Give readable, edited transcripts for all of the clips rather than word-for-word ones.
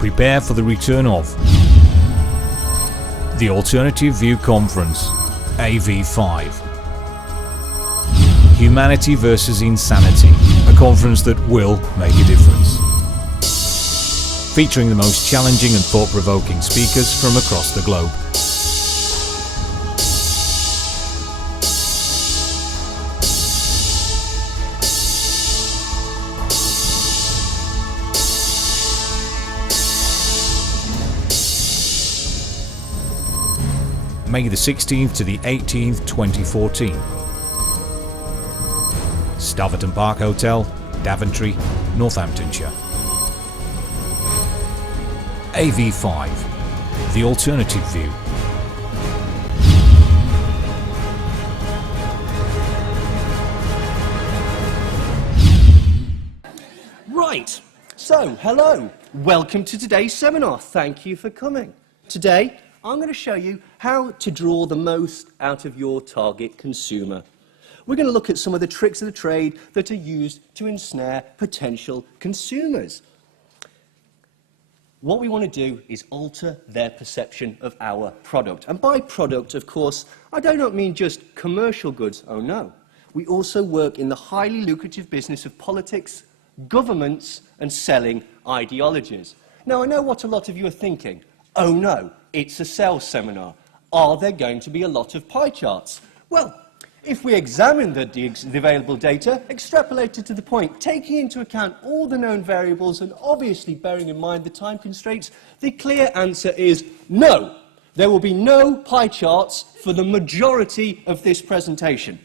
Prepare for the return of the Alternative View Conference, AV5. Humanity versus Insanity, a conference that will make a difference. Featuring the most challenging and thought-provoking speakers from across the globe. May the 16th to the 18th, 2014. Staverton Park Hotel, Daventry, Northamptonshire. AV5, the Alternative View. Right, so hello, welcome to today's seminar. Thank you for coming. Today, I'm going to show you how to draw the most out of your target consumer. We're going to look at some of the tricks of the trade that are used to ensnare potential consumers. What we want to do is alter their perception of our product. And by product, of course, I do not mean just commercial goods, oh no. We also work in the highly lucrative business of politics, governments, and selling ideologies. Now, I know what a lot of you are thinking. Oh no, it's a sales seminar. Are there going to be a lot of pie charts? Well, if we examine the available data, extrapolated to the point, taking into account all the known variables and obviously bearing in mind the time constraints, the clear answer is no. There will be no pie charts for the majority of this presentation.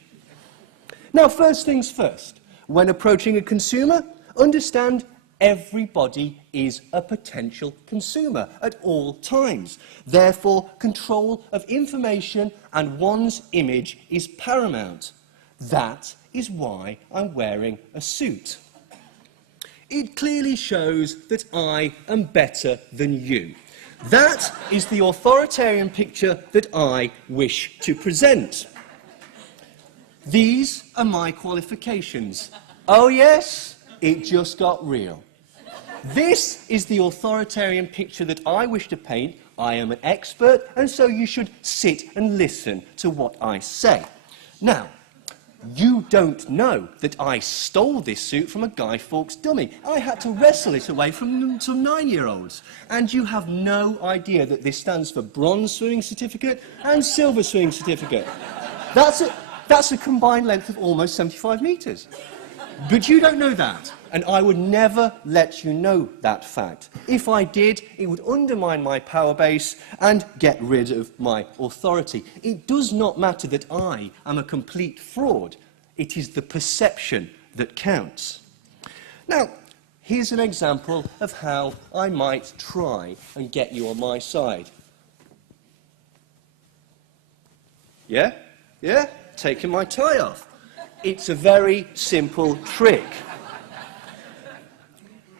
Now, first things first. When approaching a consumer, understand everybody is a potential consumer at all times. Therefore, control of information and one's image is paramount. That is why I'm wearing a suit. It clearly shows that I am better than you. That is the authoritarian picture that I wish to present. These are my qualifications. Oh yes, it just got real. This is the authoritarian picture that I wish to paint. I am an expert, and so you should sit and listen to what I say. Now, you don't know that I stole this suit from a Guy Fawkes dummy. I had to wrestle it away from some 9-year-olds. And you have no idea that this stands for bronze swimming certificate and silver swimming certificate. That's a combined length of almost 75 metres. But you don't know that, and I would never let you know that fact. If I did, it would undermine my power base and get rid of my authority. It does not matter that I am a complete fraud. It is the perception that counts. Now, here's an example of how I might try and get you on my side. Yeah? Yeah? Taking my tie off. It's a very simple trick.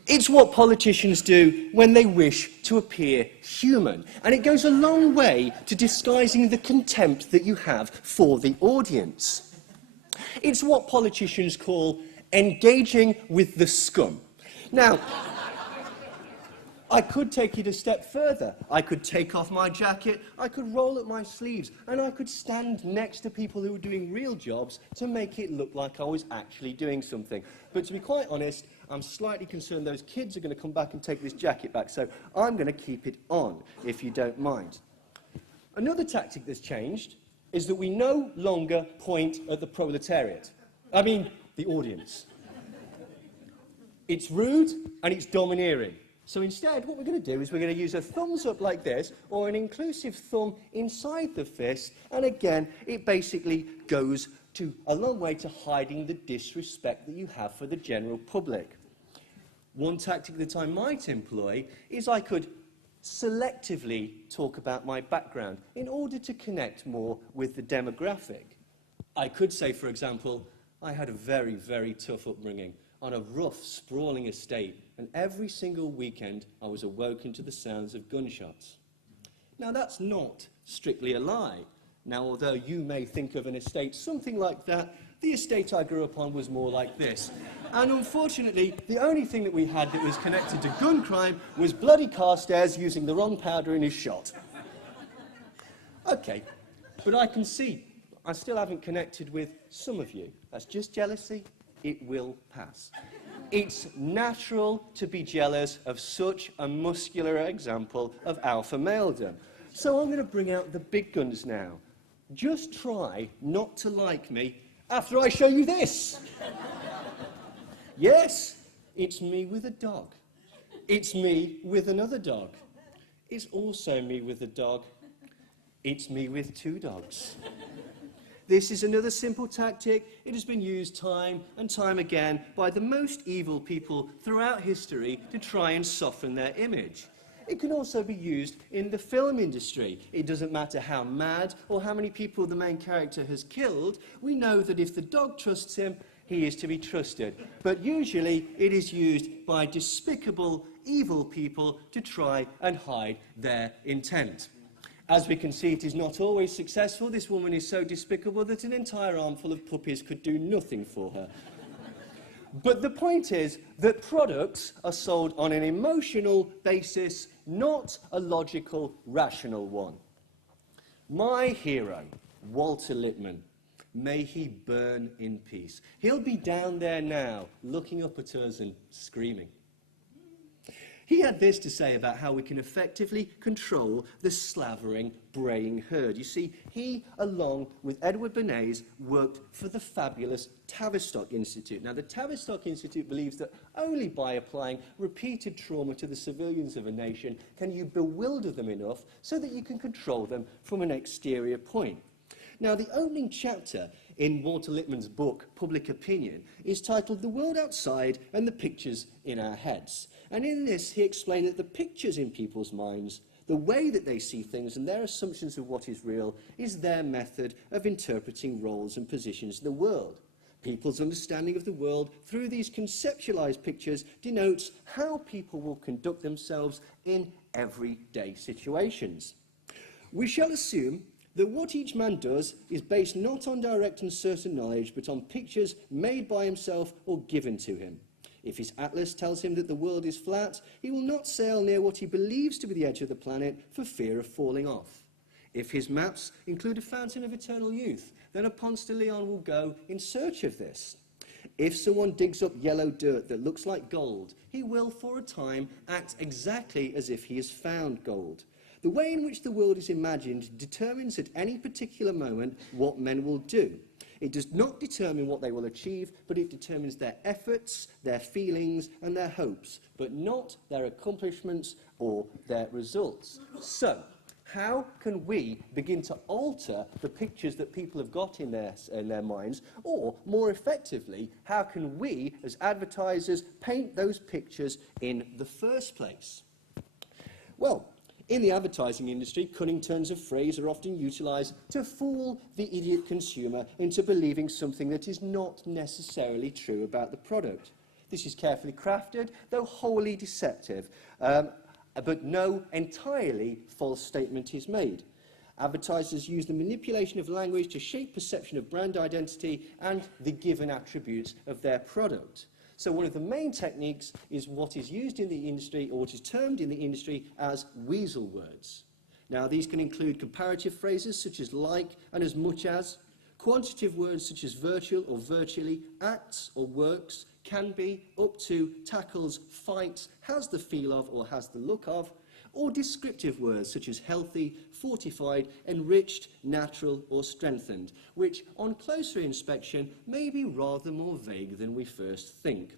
It's what politicians do when they wish to appear human, and it goes a long way to disguising the contempt that you have for the audience. It's what politicians call engaging with the scum. Now, I could take it a step further. I could take off my jacket, I could roll up my sleeves, and I could stand next to people who were doing real jobs to make it look like I was actually doing something. But to be quite honest, I'm slightly concerned those kids are going to come back and take this jacket back, so I'm going to keep it on, if you don't mind. Another tactic that's changed is that we no longer point at the proletariat. I mean, the audience. It's rude and it's domineering. So instead, what we're going to do is we're going to use a thumbs up like this, or an inclusive thumb inside the fist, and again, it basically goes a long way to hiding the disrespect that you have for the general public. One tactic that I might employ is I could selectively talk about my background in order to connect more with the demographic. I could say, for example, I had a very, very tough upbringing on a rough, sprawling estate, and every single weekend I was awoken to the sounds of gunshots. Now, that's not strictly a lie. Now, although you may think of an estate something like that, The estate I grew up on was more like this. And unfortunately, the only thing that we had that was connected to gun crime was bloody Carstairs using the wrong powder in his shot. Okay, but I can see I still haven't connected with some of you. That's just jealousy. It will pass. It's natural to be jealous of such a muscular example of alpha maledom. So I'm going to bring out the big guns now. Just try not to like me after I show you this. Yes, it's me with a dog. It's me with another dog. It's also me with a dog. It's me with two dogs. This is another simple tactic. It has been used time and time again by the most evil people throughout history to try and soften their image. It can also be used in the film industry. It doesn't matter how mad or how many people the main character has killed. We know that if the dog trusts him, he is to be trusted. But usually it is used by despicable, evil people to try and hide their intent. As we can see, it is not always successful. This woman is so despicable that an entire armful of puppies could do nothing for her. But the point is that products are sold on an emotional basis, not a logical, rational one. My hero, Walter Lippmann, may he burn in peace. He'll be down there now, looking up at us and screaming. He had this to say about how we can effectively control the slavering, braying herd. You see, he, along with Edward Bernays, worked for the fabulous Tavistock Institute. Now, the Tavistock Institute believes that only by applying repeated trauma to the civilians of a nation can you bewilder them enough so that you can control them from an exterior point. Now, the opening chapter in Walter Lippmann's book, Public Opinion, is titled The World Outside and the Pictures in Our Heads. And in this, he explained that the pictures in people's minds, the way that they see things and their assumptions of what is real, is their method of interpreting roles and positions in the world. People's understanding of the world through these conceptualized pictures denotes how people will conduct themselves in everyday situations. We shall assume that what each man does is based not on direct and certain knowledge, but on pictures made by himself or given to him. If his atlas tells him that the world is flat, he will not sail near what he believes to be the edge of the planet for fear of falling off. If his maps include a fountain of eternal youth, then a Ponce de Leon will go in search of this. If someone digs up yellow dirt that looks like gold, he will, for a time, act exactly as if he has found gold. The way in which the world is imagined determines at any particular moment what men will do. It does not determine what they will achieve, but it determines their efforts, their feelings, and their hopes, but not their accomplishments or their results. So, how can we begin to alter the pictures that people have got in their minds? Or, more effectively, how can we, as advertisers, paint those pictures in the first place? Well, in the advertising industry, cunning turns of phrase are often utilised to fool the idiot consumer into believing something that is not necessarily true about the product. This is carefully crafted, though wholly deceptive, but no entirely false statement is made. Advertisers use the manipulation of language to shape perception of brand identity and the given attributes of their product. So one of the main techniques is what is used in the industry, or what is termed in the industry as weasel words. Now, these can include comparative phrases such as like and as much as, quantitative words such as virtual or virtually, acts or works, can be, up to, tackles, fights, has the feel of or has the look of, or descriptive words such as healthy, fortified, enriched, natural, or strengthened, which, on closer inspection, may be rather more vague than we first think.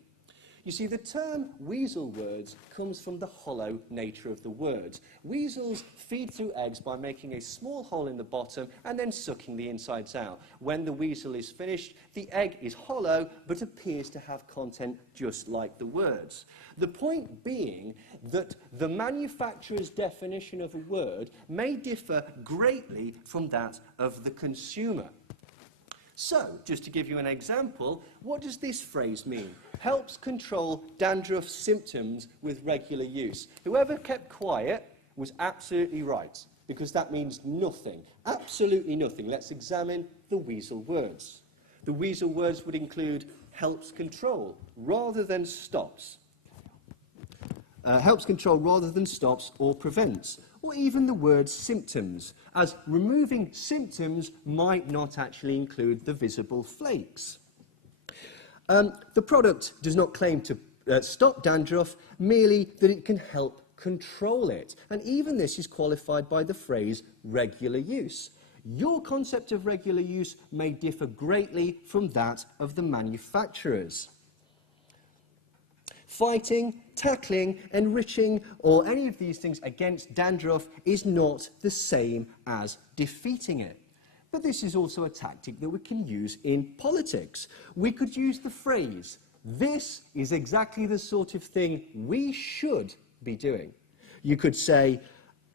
You see, the term weasel words comes from the hollow nature of the words. Weasels feed through eggs by making a small hole in the bottom and then sucking the insides out. When the weasel is finished, the egg is hollow but appears to have content just like the words. The point being that the manufacturer's definition of a word may differ greatly from that of the consumer. So, just to give you an example, what does this phrase mean? Helps control dandruff symptoms with regular use. Whoever kept quiet was absolutely right, because that means nothing, absolutely nothing. Let's examine the weasel words. The weasel words would include helps control rather than stops. Helps control rather than stops or prevents. Or even the word symptoms, as removing symptoms might not actually include the visible flakes. The product does not claim to stop dandruff, merely that it can help control it. And even this is qualified by the phrase regular use. Your concept of regular use may differ greatly from that of the manufacturers. Fighting, tackling, enriching, or any of these things against dandruff is not the same as defeating it. But this is also a tactic that we can use in politics. We could use the phrase, this is exactly the sort of thing we should be doing. You could say,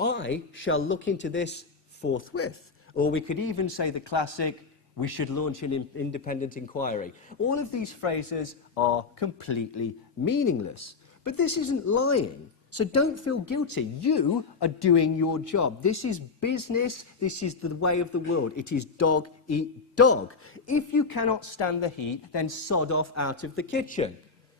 I shall look into this forthwith. Or we could even say the classic, we should launch an independent inquiry. All of these phrases are completely meaningless. But this isn't lying, so don't feel guilty. You are doing your job. This is business. This is the way of the world. It is dog eat dog. If you cannot stand the heat, then sod off out of the kitchen.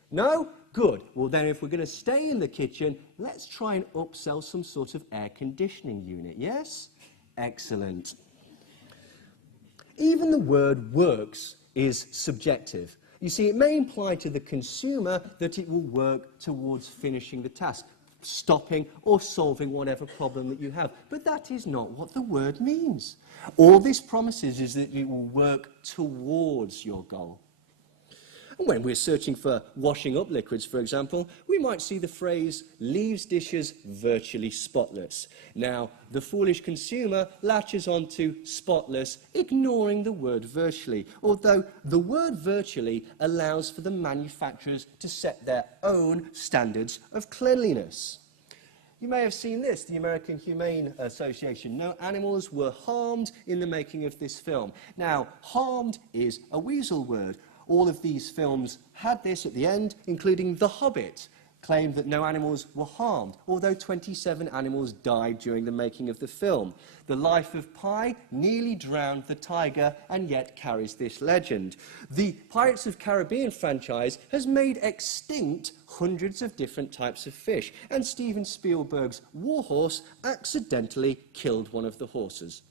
No? Good. Well, then if we're going to stay in the kitchen, let's try and upsell some sort of air conditioning unit, yes? Excellent. Even the word works is subjective. You see, it may imply to the consumer that it will work towards finishing the task, stopping or solving whatever problem that you have. But that is not what the word means. All this promises is that it will work towards your goal. And when we're searching for washing up liquids, for example, we might see the phrase, leaves dishes virtually spotless. Now, the foolish consumer latches onto spotless, ignoring the word virtually, although the word virtually allows for the manufacturers to set their own standards of cleanliness. You may have seen this, the American Humane Association. No animals were harmed in the making of this film. Now, harmed is a weasel word. All of these films had this at the end, including The Hobbit, claimed that no animals were harmed, although 27 animals died during the making of the film. The Life of Pi nearly drowned the tiger and yet carries this legend. The Pirates of the Caribbean franchise has made extinct hundreds of different types of fish, and Steven Spielberg's Warhorse accidentally killed one of the horses.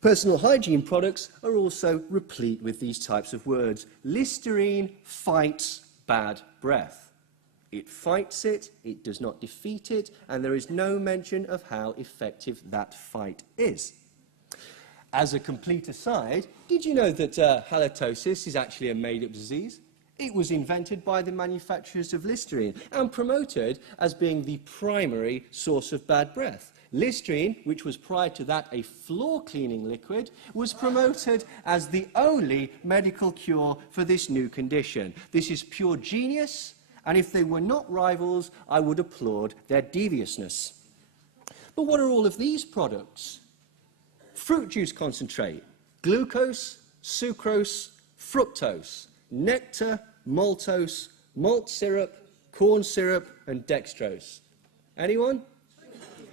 Personal hygiene products are also replete with these types of words. Listerine fights bad breath. It fights it, it does not defeat it, and there is no mention of how effective that fight is. As a complete aside, did you know that halitosis is actually a made-up disease? It was invented by the manufacturers of Listerine and promoted as being the primary source of bad breath. Listerine, which was prior to that a floor-cleaning liquid, was promoted as the only medical cure for this new condition. This is pure genius, and if they were not rivals, I would applaud their deviousness. But what are all of these products? Fruit juice concentrate, glucose, sucrose, fructose, nectar, maltose, malt syrup, corn syrup, and dextrose. Anyone?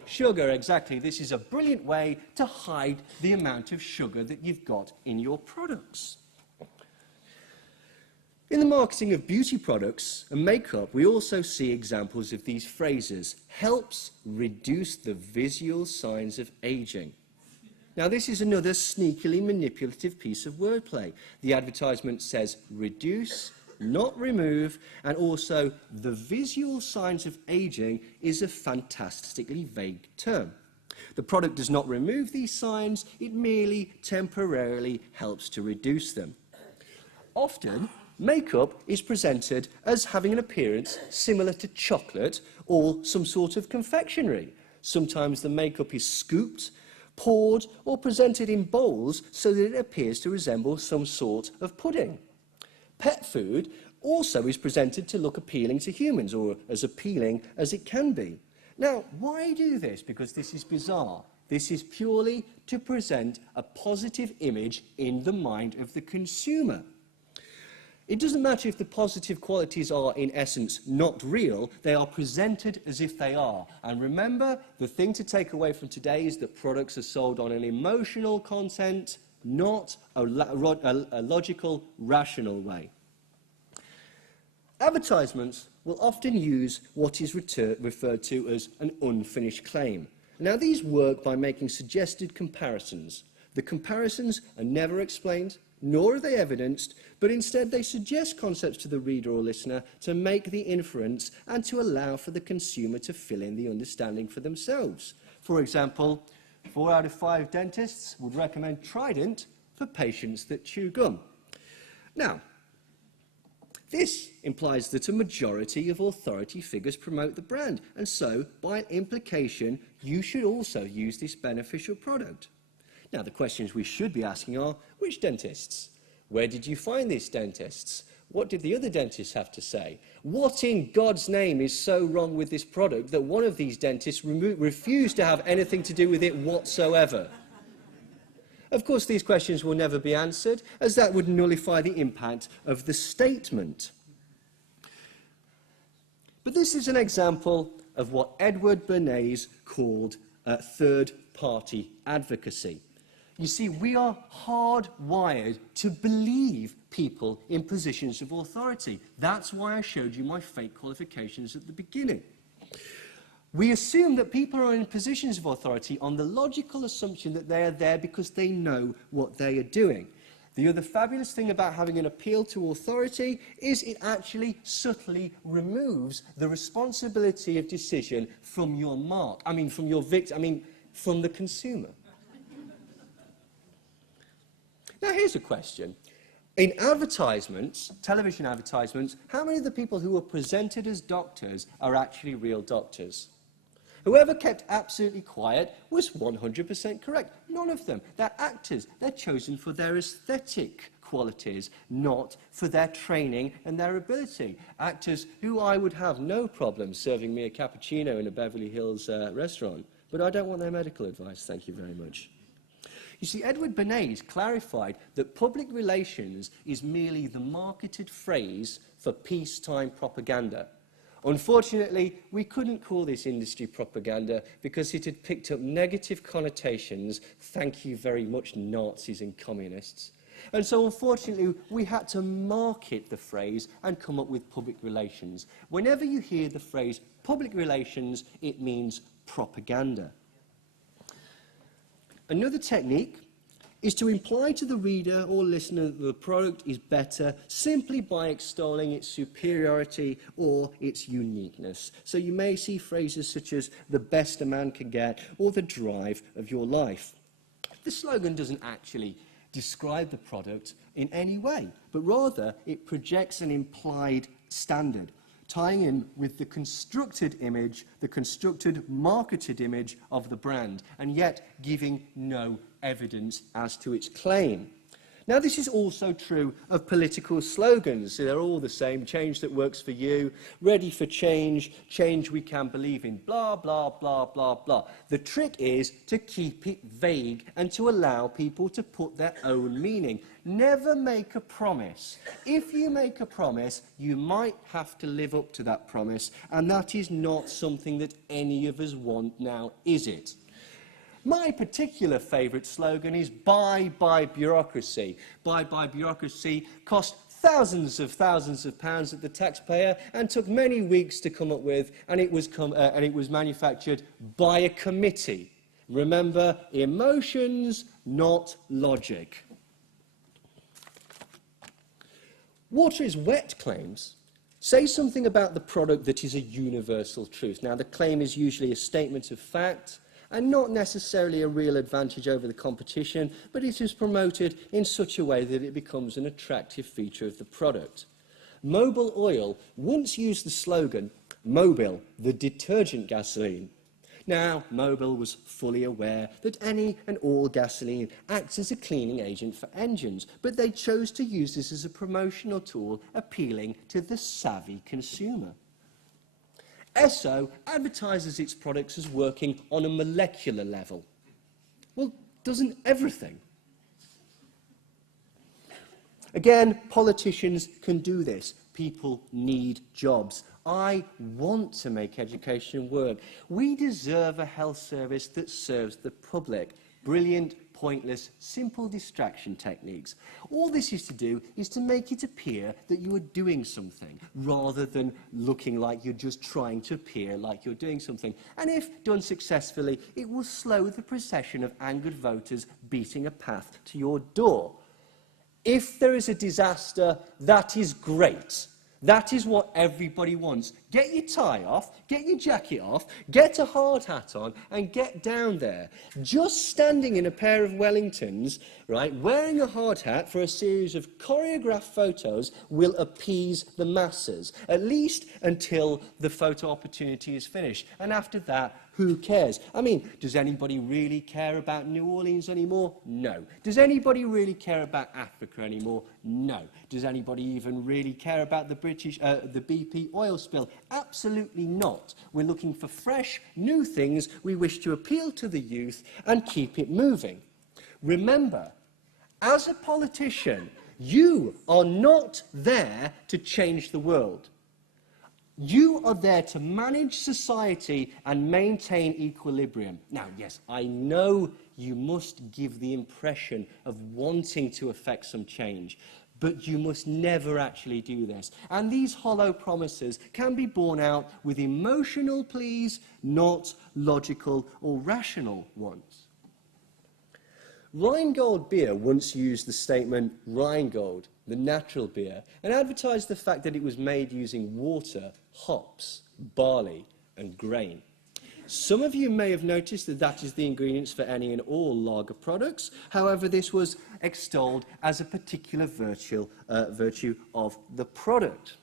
Sugar, exactly. This is a brilliant way to hide the amount of sugar that you've got in your products. In the marketing of beauty products and makeup, we also see examples of these phrases. Helps reduce the visual signs of aging. Now, this is another sneakily manipulative piece of wordplay. The advertisement says reduce, not remove, and also the visual signs of aging is a fantastically vague term. The product does not remove these signs, it merely temporarily helps to reduce them. Often, makeup is presented as having an appearance similar to chocolate or some sort of confectionery. Sometimes the makeup is scooped, poured, or presented in bowls so that it appears to resemble some sort of pudding. Pet food also is presented to look appealing to humans, or as appealing as it can be. Now, why do this? Because this is bizarre. This is purely to present a positive image in the mind of the consumer. It doesn't matter if the positive qualities are, in essence, not real, they are presented as if they are. And remember, the thing to take away from today is that products are sold on an emotional content, not a logical, rational way. Advertisements will often use what is referred to as an unfinished claim. Now, these work by making suggested comparisons. The comparisons are never explained, nor are they evidenced, but instead they suggest concepts to the reader or listener to make the inference and to allow for the consumer to fill in the understanding for themselves. For example, 4 out of 5 dentists would recommend Trident for patients that chew gum. Now, this implies that a majority of authority figures promote the brand, and so, by implication, you should also use this beneficial product. Now, the questions we should be asking are, which dentists? Where did you find these dentists? What did the other dentists have to say? What in God's name is so wrong with this product that one of these dentists refused to have anything to do with it whatsoever? Of course, these questions will never be answered, as that would nullify the impact of the statement. But this is an example of what Edward Bernays called third-party advocacy. You see, we are hardwired to believe people in positions of authority. That's why I showed you my fake qualifications at the beginning. We assume that people are in positions of authority on the logical assumption that they are there because they know what they are doing. The other fabulous thing about having an appeal to authority is it actually subtly removes the responsibility of decision from your from your victim, from the consumer. Now, here's a question. In advertisements, television advertisements, how many of the people who are presented as doctors are actually real doctors? Whoever kept absolutely quiet was 100% correct. None of them. They're actors. They're chosen for their aesthetic qualities, not for their training and their ability. Actors who I would have no problem serving me a cappuccino in a Beverly Hills restaurant, but I don't want their medical advice, thank you very much. You see, Edward Bernays clarified that public relations is merely the marketed phrase for peacetime propaganda. Unfortunately, we couldn't call this industry propaganda because it had picked up negative connotations, thank you very much Nazis and communists. And so unfortunately, we had to market the phrase and come up with public relations. Whenever you hear the phrase public relations, it means propaganda. Another technique is to imply to the reader or listener that the product is better simply by extolling its superiority or its uniqueness. So you may see phrases such as the best a man can get or the drive of your life. The slogan doesn't actually describe the product in any way, but rather it projects an implied standard, tying in with the constructed image, the constructed marketed image of the brand, and yet giving no evidence as to its claim. Now, this is also true of political slogans. They're all the same. Change that works for you, ready for change, change we can believe in, blah, blah, blah, blah, blah. The trick is to keep it vague and to allow people to put their own meaning. Never make a promise. If you make a promise, you might have to live up to that promise, and that is not something that any of us want now, is it? My particular favourite slogan is Bye Bye Bureaucracy. Bye Bye Bureaucracy cost thousands of pounds at the taxpayer and took many weeks to come up with, and it was manufactured by a committee. Remember, emotions, not logic. Water is wet claims say something about the product that is a universal truth. Now, the claim is usually a statement of fact, and not necessarily a real advantage over the competition, but it is promoted in such a way that it becomes an attractive feature of the product. Mobil Oil once used the slogan, Mobil, the detergent gasoline. Now, Mobil was fully aware that any and all gasoline acts as a cleaning agent for engines, but they chose to use this as a promotional tool appealing to the savvy consumer. Esso advertises its products as working on a molecular level. Well, doesn't everything? Again, politicians can do this. People need jobs. I want to make education work. We deserve a health service that serves the public. Brilliant pointless, simple distraction techniques. All this is to do is to make it appear that you are doing something, rather than looking like you're just trying to appear like you're doing something. And if done successfully, it will slow the procession of angered voters beating a path to your door. If there is a disaster, that is great. That is what everybody wants. Get your tie off, get your jacket off, get a hard hat on, and get down there. Just standing in a pair of Wellingtons, right, wearing a hard hat for a series of choreographed photos will appease the masses, at least until the photo opportunity is finished. And after that, who cares? I mean, does anybody really care about New Orleans anymore? No. Does anybody really care about Africa anymore? No. Does anybody even really care about the BP oil spill? Absolutely not. We're looking for fresh, new things. We wish to appeal to the youth and keep it moving. Remember, as a politician, you are not there to change the world. You are there to manage society and maintain equilibrium. Now, yes, I know you must give the impression of wanting to effect some change, but you must never actually do this. And these hollow promises can be borne out with emotional pleas, not logical or rational ones. Rheingold beer once used the statement Rheingold, the natural beer, and advertised the fact that it was made using water, hops, barley, and grain. Some of you may have noticed that that is the ingredients for any and all lager products. However, this was extolled as a particular virtue of the product.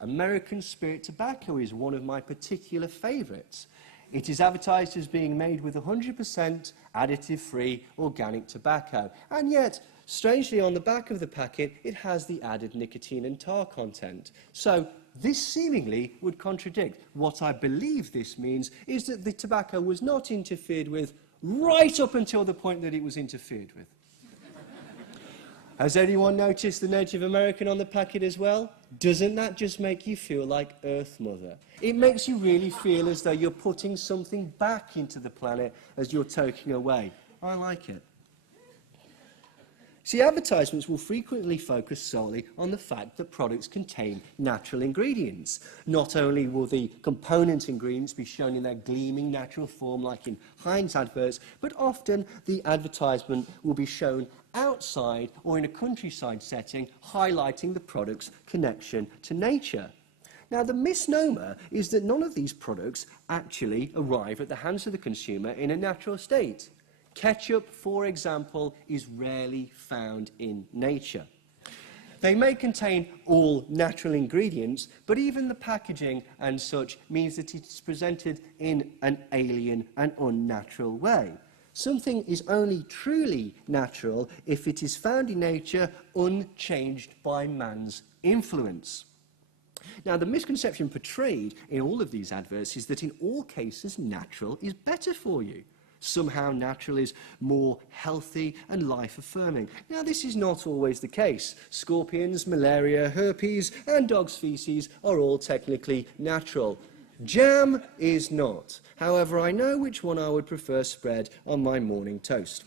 American spirit tobacco is one of my particular favourites. It is advertised as being made with 100% additive-free organic tobacco, and yet, strangely, on the back of the packet, it has the added nicotine and tar content. So, this seemingly would contradict. What I believe this means is that the tobacco was not interfered with right up until the point that it was interfered with. Has anyone noticed the Native American on the packet as well? Doesn't that just make you feel like Earth Mother? It makes you really feel as though you're putting something back into the planet as you're taking away. I like it. See, advertisements will frequently focus solely on the fact that products contain natural ingredients. Not only will the component ingredients be shown in their gleaming natural form like in Heinz adverts, but often the advertisement will be shown outside or in a countryside setting, highlighting the product's connection to nature. Now, the misnomer is that none of these products actually arrive at the hands of the consumer in a natural state. Ketchup, for example, is rarely found in nature. They may contain all natural ingredients, but even the packaging and such means that it is presented in an alien and unnatural way. Something is only truly natural if it is found in nature unchanged by man's influence. Now, the misconception portrayed in all of these adverts is that in all cases, natural is better for you. Somehow natural is more healthy and life-affirming. Now, this is not always the case. Scorpions, malaria, herpes, and dog's feces are all technically natural. Jam is not. However, I know which one I would prefer spread on my morning toast.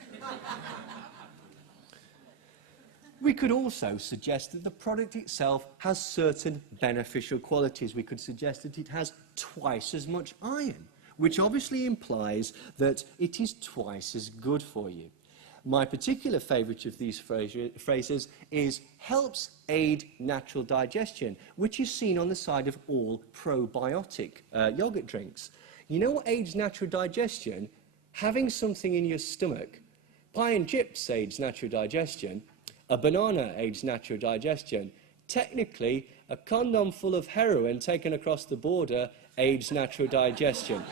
We could also suggest that the product itself has certain beneficial qualities. We could suggest that it has twice as much iron, which obviously implies that it is twice as good for you. My particular favourite of these phrases is helps aid natural digestion, which is seen on the side of all probiotic yogurt drinks. You know what aids natural digestion? Having something in your stomach. Pie and chips aids natural digestion. A banana aids natural digestion. Technically, a condom full of heroin taken across the border aids natural digestion.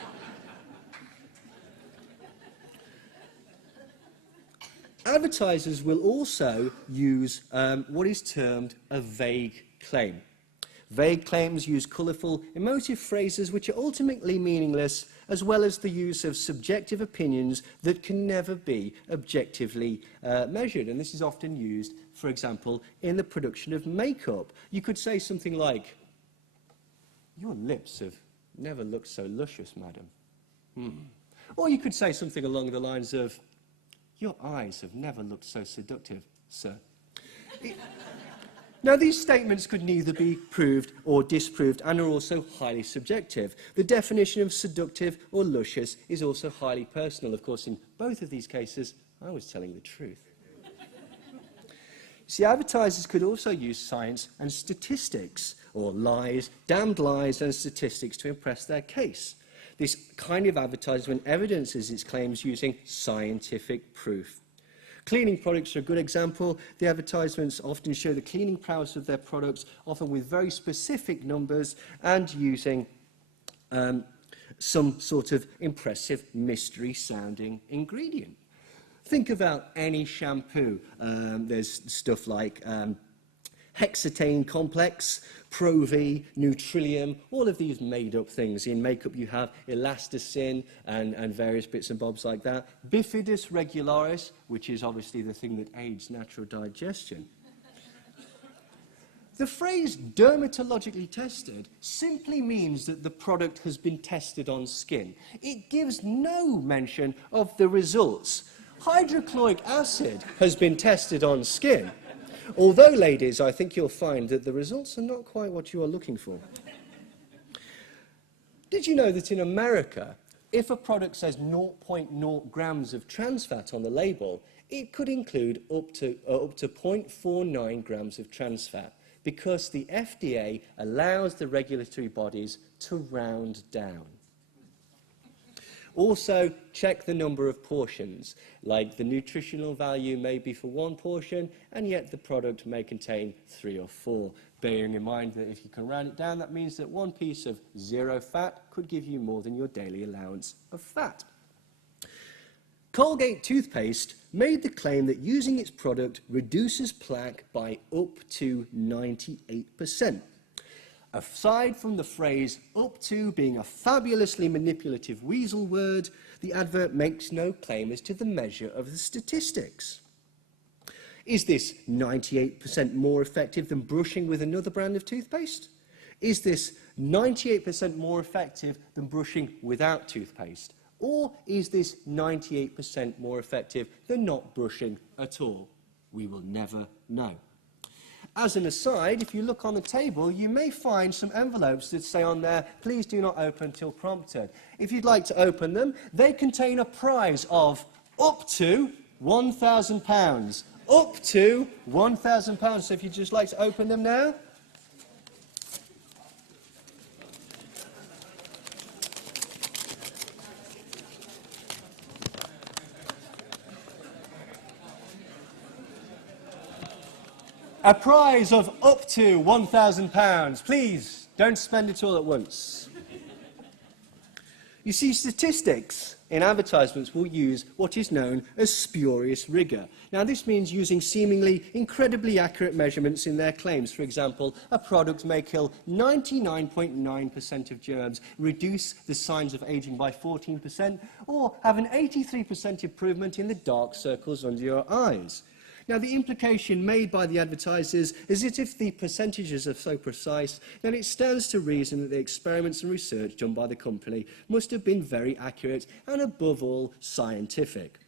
Advertisers will also use what is termed a vague claim. Vague claims use colourful, emotive phrases which are ultimately meaningless, as well as the use of subjective opinions that can never be objectively measured. And this is often used, for example, in the production of makeup. You could say something like, "Your lips have never looked so luscious, madam." Or you could say something along the lines of, Your eyes have never looked so seductive, sir. Now, these statements could neither be proved or disproved and are also highly subjective. The definition of seductive or luscious is also highly personal. Of course, in both of these cases, I was telling the truth. See, advertisers could also use science and statistics, or lies, damned lies and statistics to impress their case. This kind of advertisement evidences its claims using scientific proof. Cleaning products are a good example. The advertisements often show the cleaning prowess of their products, often with very specific numbers and using some sort of impressive mystery-sounding ingredient. Think about any shampoo. There's stuff like hexatane complex, Pro-V, Nutrillium, all of these made-up things. In makeup you have elasticin and various bits and bobs like that. Bifidus regularis, which is obviously the thing that aids natural digestion. The phrase dermatologically tested simply means that the product has been tested on skin. It gives no mention of the results. Hydrochloric acid has been tested on skin. Although, ladies, I think you'll find that the results are not quite what you are looking for. Did you know that in America, if a product says 0.0 grams of trans fat on the label, it could include up to 0.49 grams of trans fat, because the FDA allows the regulatory bodies to round down. Also, check the number of portions, like the nutritional value may be for one portion, and yet the product may contain 3 or 4. Bearing in mind that if you can round it down, that means that one piece of 0 fat could give you more than your daily allowance of fat. Colgate toothpaste made the claim that using its product reduces plaque by up to 98%. Aside from the phrase up to being a fabulously manipulative weasel word, the advert makes no claim as to the measure of the statistics. Is this 98% more effective than brushing with another brand of toothpaste? Is this 98% more effective than brushing without toothpaste? Or is this 98% more effective than not brushing at all? We will never know. As an aside, if you look on the table, you may find some envelopes that say on there, please do not open until prompted. If you'd like to open them, they contain a prize of up to £1,000. Up to £1,000. So if you'd just like to open them now. A prize of up to £1,000. Please, don't spend it all at once. You see, statistics in advertisements will use what is known as spurious rigour. Now, this means using seemingly incredibly accurate measurements in their claims. For example, a product may kill 99.9% of germs, reduce the signs of ageing by 14%, or have an 83% improvement in the dark circles under your eyes. Now, the implication made by the advertisers is that if the percentages are so precise, then it stands to reason that the experiments and research done by the company must have been very accurate and, above all, scientific.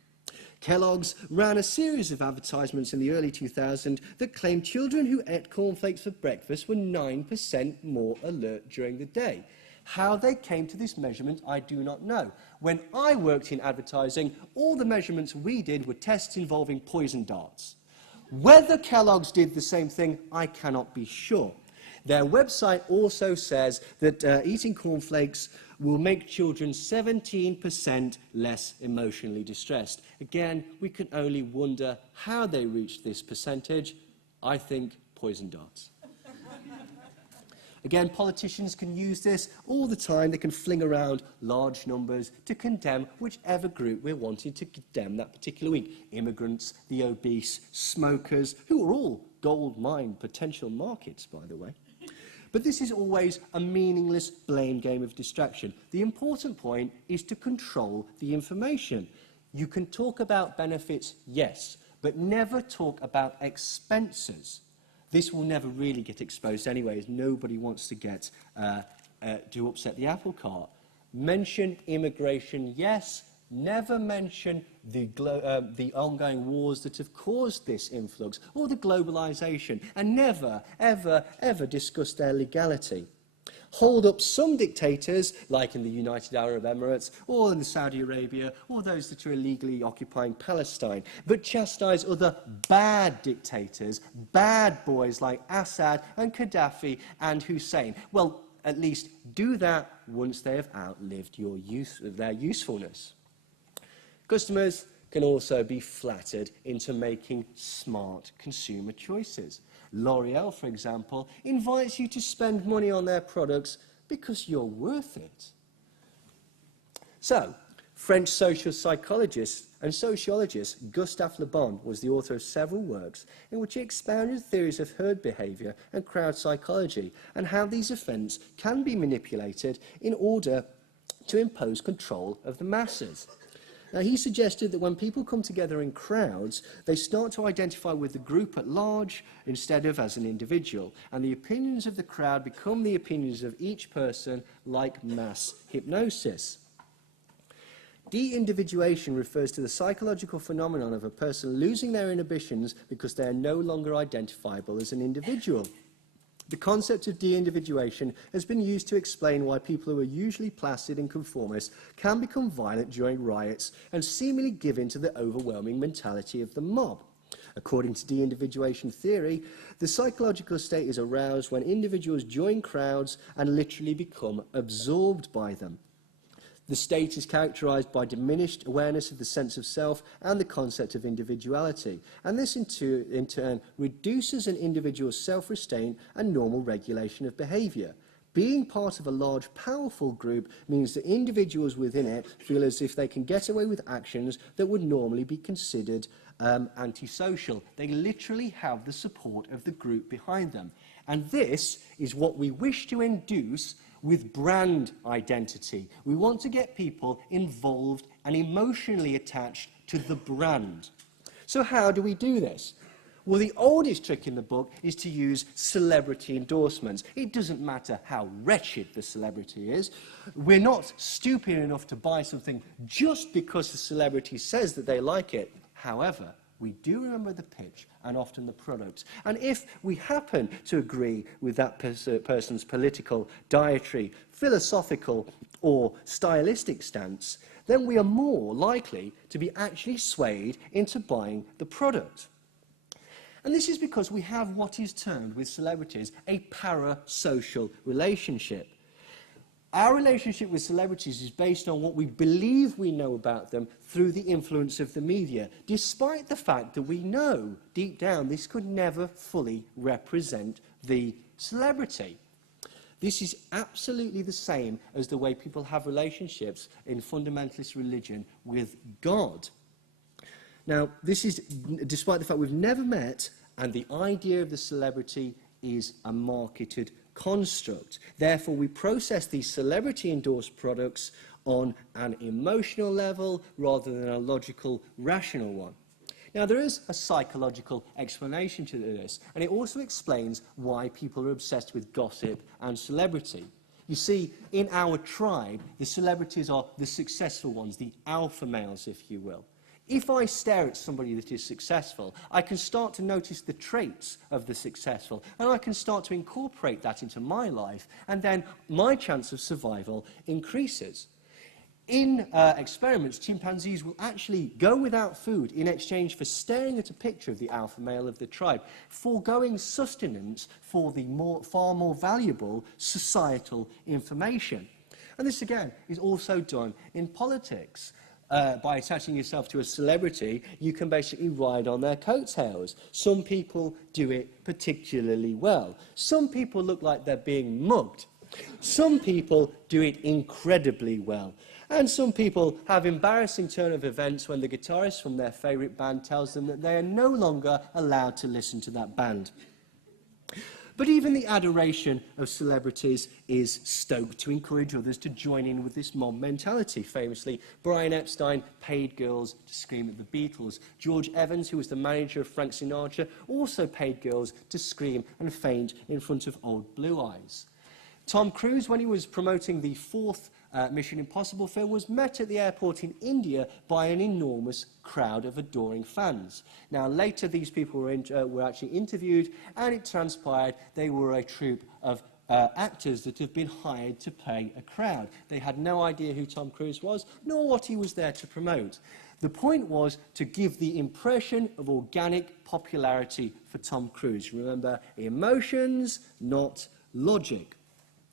Kellogg's ran a series of advertisements in the early 2000s that claimed children who ate cornflakes for breakfast were 9% more alert during the day. How they came to this measurement, I do not know. When I worked in advertising, all the measurements we did were tests involving poison darts. Whether Kellogg's did the same thing, I cannot be sure. Their website also says that eating cornflakes will make children 17% less emotionally distressed. Again, we can only wonder how they reached this percentage. I think poison darts. Again, politicians can use this all the time. They can fling around large numbers to condemn whichever group we're wanting to condemn that particular week. Immigrants, the obese, smokers, who are all gold mine potential markets, by the way. But this is always a meaningless blame game of distraction. The important point is to control the information. You can talk about benefits, yes, but never talk about expenses. This will never really get exposed anyway, as nobody wants to get to upset the apple cart. Mention immigration, yes. never mention the ongoing wars that have caused this influx or the globalisation, and never, ever, ever discuss their legality. Hold up some dictators, like in the United Arab Emirates, or in Saudi Arabia, or those that are illegally occupying Palestine, but chastise other bad dictators, bad boys like Assad and Gaddafi and Hussein. Well, at least do that once they have outlived their usefulness. Customers can also be flattered into making smart consumer choices. L'Oreal, for example, invites you to spend money on their products because you're worth it. So, French social psychologist and sociologist Gustave Le Bon was the author of several works in which he expounded theories of herd behaviour and crowd psychology and how these events can be manipulated in order to impose control of the masses. Now, he suggested that when people come together in crowds, they start to identify with the group at large instead of as an individual, and the opinions of the crowd become the opinions of each person, like mass hypnosis. De-individuation refers to the psychological phenomenon of a person losing their inhibitions because they are no longer identifiable as an individual. The concept of de-individuation has been used to explain why people who are usually placid and conformist can become violent during riots and seemingly give in to the overwhelming mentality of the mob. According to de-individuation theory, the psychological state is aroused when individuals join crowds and literally become absorbed by them. The state is characterized by diminished awareness of the sense of self and the concept of individuality, and this in turn reduces an individual's self-restraint and normal regulation of behavior. Being part of a large, powerful group means that individuals within it feel as if they can get away with actions that would normally be considered antisocial. They literally have the support of the group behind them. And this is what we wish to induce with brand identity. We want to get people involved and emotionally attached to the brand. So how do we do this? Well, the oldest trick in the book is to use celebrity endorsements. It doesn't matter how wretched the celebrity is. We're not stupid enough to buy something just because the celebrity says that they like it. However, we do remember the pitch and often the product. And if we happen to agree with that person's political, dietary, philosophical, or stylistic stance, then we are more likely to be actually swayed into buying the product. And this is because we have what is termed with celebrities a parasocial relationship. Our relationship with celebrities is based on what we believe we know about them through the influence of the media, despite the fact that we know, deep down, this could never fully represent the celebrity. This is absolutely the same as the way people have relationships in fundamentalist religion with God. Now, this is despite the fact we've never met, and the idea of the celebrity is a marketed construct. Therefore, we process these celebrity-endorsed products on an emotional level rather than a logical, rational one. Now, there is a psychological explanation to this, and it also explains why people are obsessed with gossip and celebrity. You see, in our tribe, the celebrities are the successful ones, the alpha males, if you will. If I stare at somebody that is successful, I can start to notice the traits of the successful, and I can start to incorporate that into my life, and then my chance of survival increases. In experiments, chimpanzees will actually go without food in exchange for staring at a picture of the alpha male of the tribe, foregoing sustenance for the far more valuable societal information. And this, again, is also done in politics. By attaching yourself to a celebrity, you can basically ride on their coattails. Some people do it particularly well. Some people look like they're being mugged. Some people do it incredibly well. And some people have embarrassing turn of events when the guitarist from their favourite band tells them that they are no longer allowed to listen to that band. But even the adoration of celebrities is stoked to encourage others to join in with this mob mentality. Famously, Brian Epstein paid girls to scream at the Beatles. George Evans, who was the manager of Frank Sinatra, also paid girls to scream and faint in front of Old Blue Eyes. Tom Cruise, when he was promoting the fourth Mission Impossible film was met at the airport in India by an enormous crowd of adoring fans. Now, later these people were actually interviewed, and it transpired they were a troupe of actors that have been hired to play a crowd. They had no idea who Tom Cruise was, nor what he was there to promote. The point was to give the impression of organic popularity for Tom Cruise. Remember, emotions, not logic.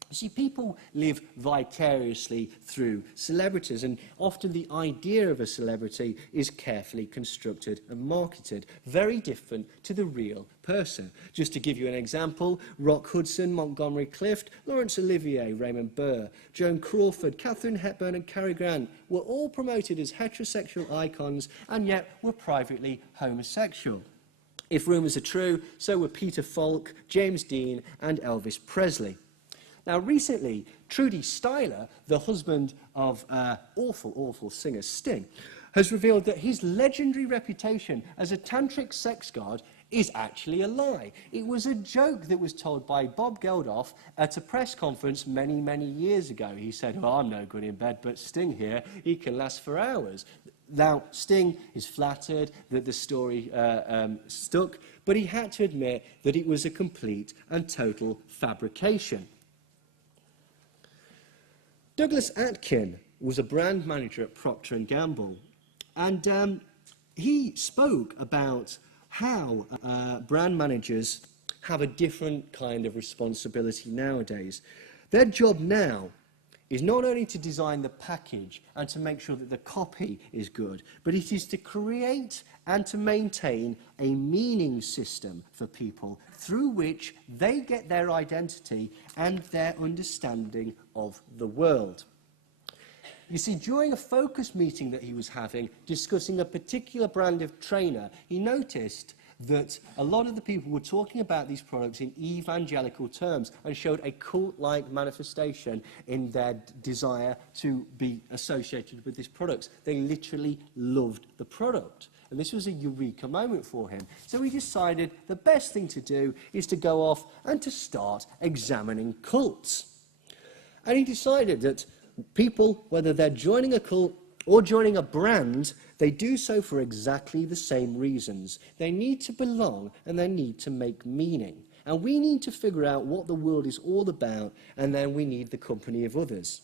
You see, people live vicariously through celebrities, and often the idea of a celebrity is carefully constructed and marketed, very different to the real person. Just to give you an example, Rock Hudson, Montgomery Clift, Laurence Olivier, Raymond Burr, Joan Crawford, Katharine Hepburn and Cary Grant were all promoted as heterosexual icons and yet were privately homosexual. If rumours are true, so were Peter Falk, James Dean and Elvis Presley. Now, recently, Trudy Styler, the husband of awful singer Sting, has revealed that his legendary reputation as a tantric sex god is actually a lie. It was a joke that was told by Bob Geldof at a press conference many, many years ago. He said, "Oh, I'm no good in bed, but Sting here, he can last for hours." Now, Sting is flattered that the story stuck, but he had to admit that it was a complete and total fabrication. Douglas Atkin was a brand manager at Procter & Gamble, and he spoke about how brand managers have a different kind of responsibility nowadays. Their job now is not only to design the package and to make sure that the copy is good, but it is to create and to maintain a meaning system for people through which they get their identity and their understanding of the world. You see, during a focus meeting that he was having, discussing a particular brand of trainer, he noticed that a lot of the people were talking about these products in evangelical terms and showed a cult-like manifestation in their desire to be associated with these products. They literally loved the product. And this was a eureka moment for him. So he decided the best thing to do is to go off and to start examining cults. And he decided that people, whether they're joining a cult or joining a brand, they do so for exactly the same reasons. They need to belong and they need to make meaning. And we need to figure out what the world is all about, and then we need the company of others.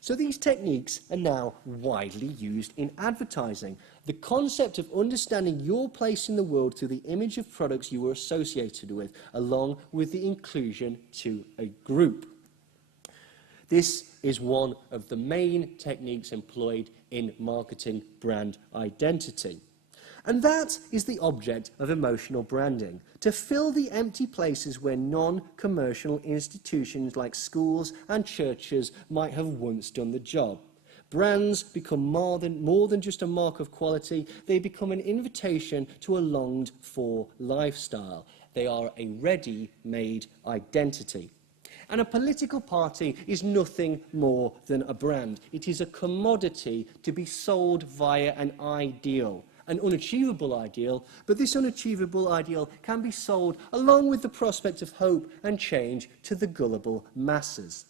So these techniques are now widely used in advertising. The concept of understanding your place in the world through the image of products you are associated with, along with the inclusion to a group. This is one of the main techniques employed in marketing brand identity. And that is the object of emotional branding, to fill the empty places where non-commercial institutions like schools and churches might have once done the job. Brands become more than just a mark of quality. They become an invitation to a longed-for lifestyle. They are a ready-made identity. And a political party is nothing more than a brand. It is a commodity to be sold via an ideal, an unachievable ideal, but this unachievable ideal can be sold along with the prospect of hope and change to the gullible masses.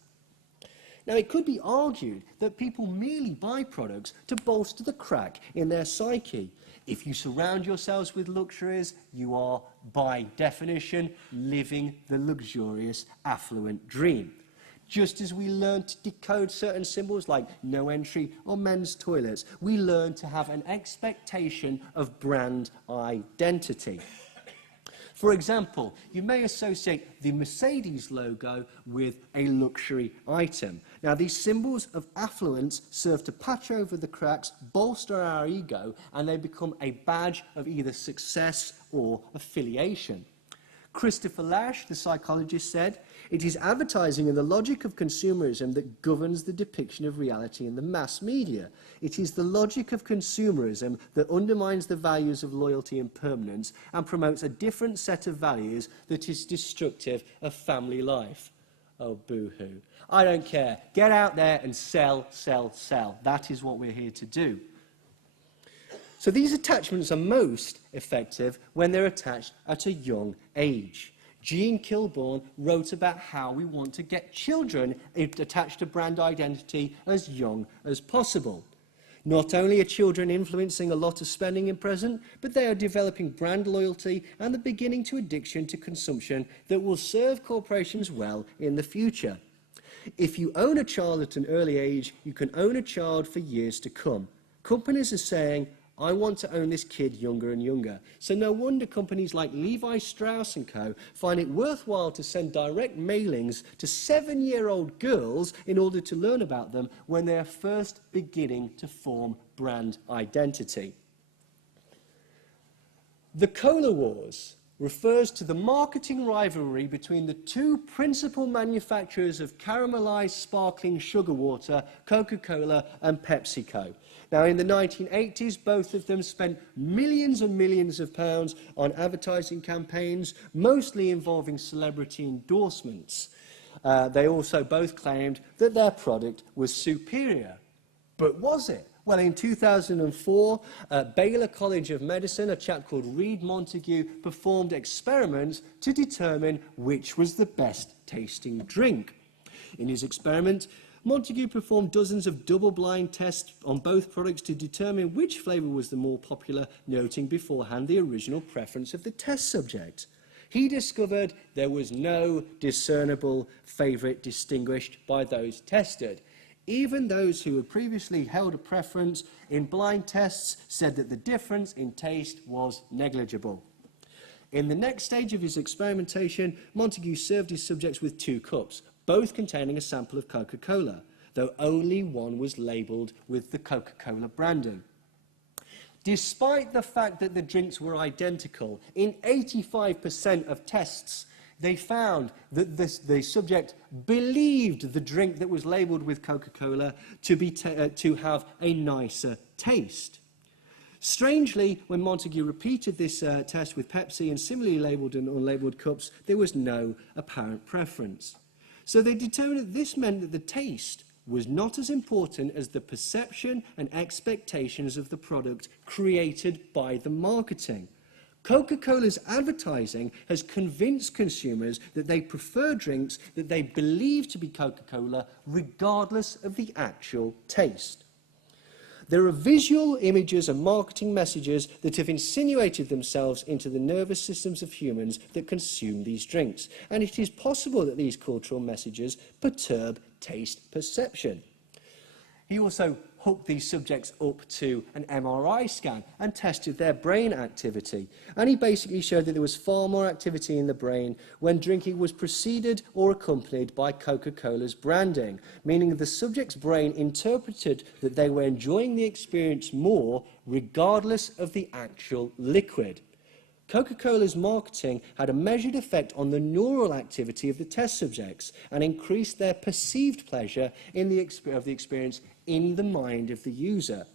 Now, it could be argued that people merely buy products to bolster the crack in their psyche. If you surround yourselves with luxuries, you are, by definition, living the luxurious, affluent dream. Just as we learn to decode certain symbols like no entry or men's toilets, we learn to have an expectation of brand identity. For example, you may associate the Mercedes logo with a luxury item. Now, these symbols of affluence serve to patch over the cracks, bolster our ego, and they become a badge of either success or affiliation. Christopher Lasch, the psychologist, said, "It is advertising and the logic of consumerism that governs the depiction of reality in the mass media. It is the logic of consumerism that undermines the values of loyalty and permanence and promotes a different set of values that is destructive of family life." Oh, boo-hoo. I don't care. Get out there and sell, sell, sell. That is what we're here to do. So these attachments are most effective when they're attached at a young age. Jean Kilbourne wrote about how we want to get children attached to brand identity as young as possible. Not only are children influencing a lot of spending in present, but they are developing brand loyalty and the beginning to addiction to consumption that will serve corporations well in the future. If you own a child at an early age, you can own a child for years to come. Companies are saying, I want to own this kid younger and younger. So no wonder companies like Levi Strauss & Co. find it worthwhile to send direct mailings to 7-year-old girls in order to learn about them when they are first beginning to form brand identity. The Cola Wars refers to the marketing rivalry between the two principal manufacturers of caramelized sparkling sugar water, Coca-Cola and PepsiCo. Now, in the 1980s, both of them spent millions and millions of pounds on advertising campaigns, mostly involving celebrity endorsements. They also both claimed that their product was superior. But was it? Well, in 2004, at Baylor College of Medicine, a chap called Reed Montague performed experiments to determine which was the best tasting drink. In his experiment, Montague performed dozens of double-blind tests on both products to determine which flavour was the more popular, noting beforehand the original preference of the test subject. He discovered there was no discernible favourite distinguished by those tested. Even those who had previously held a preference in blind tests said that the difference in taste was negligible. In the next stage of his experimentation, Montague served his subjects with 2 cups, both containing a sample of Coca-Cola, though only one was labelled with the Coca-Cola branding. Despite the fact that the drinks were identical, in 85% of tests, they found that the subject believed the drink that was labelled with Coca-Cola to have a nicer taste. Strangely, when Montague repeated this test with Pepsi and similarly labelled and unlabelled cups, there was no apparent preference. So they determined that this meant that the taste was not as important as the perception and expectations of the product created by the marketing. Coca-Cola's advertising has convinced consumers that they prefer drinks that they believe to be Coca-Cola regardless of the actual taste. There are visual images and marketing messages that have insinuated themselves into the nervous systems of humans that consume these drinks, and it is possible that these cultural messages perturb taste perception. He also hooked these subjects up to an MRI scan and tested their brain activity. And he basically showed that there was far more activity in the brain when drinking was preceded or accompanied by Coca-Cola's branding, meaning the subject's brain interpreted that they were enjoying the experience more regardless of the actual liquid. Coca-Cola's marketing had a measured effect on the neural activity of the test subjects and increased their perceived pleasure of the experience in the mind of the user.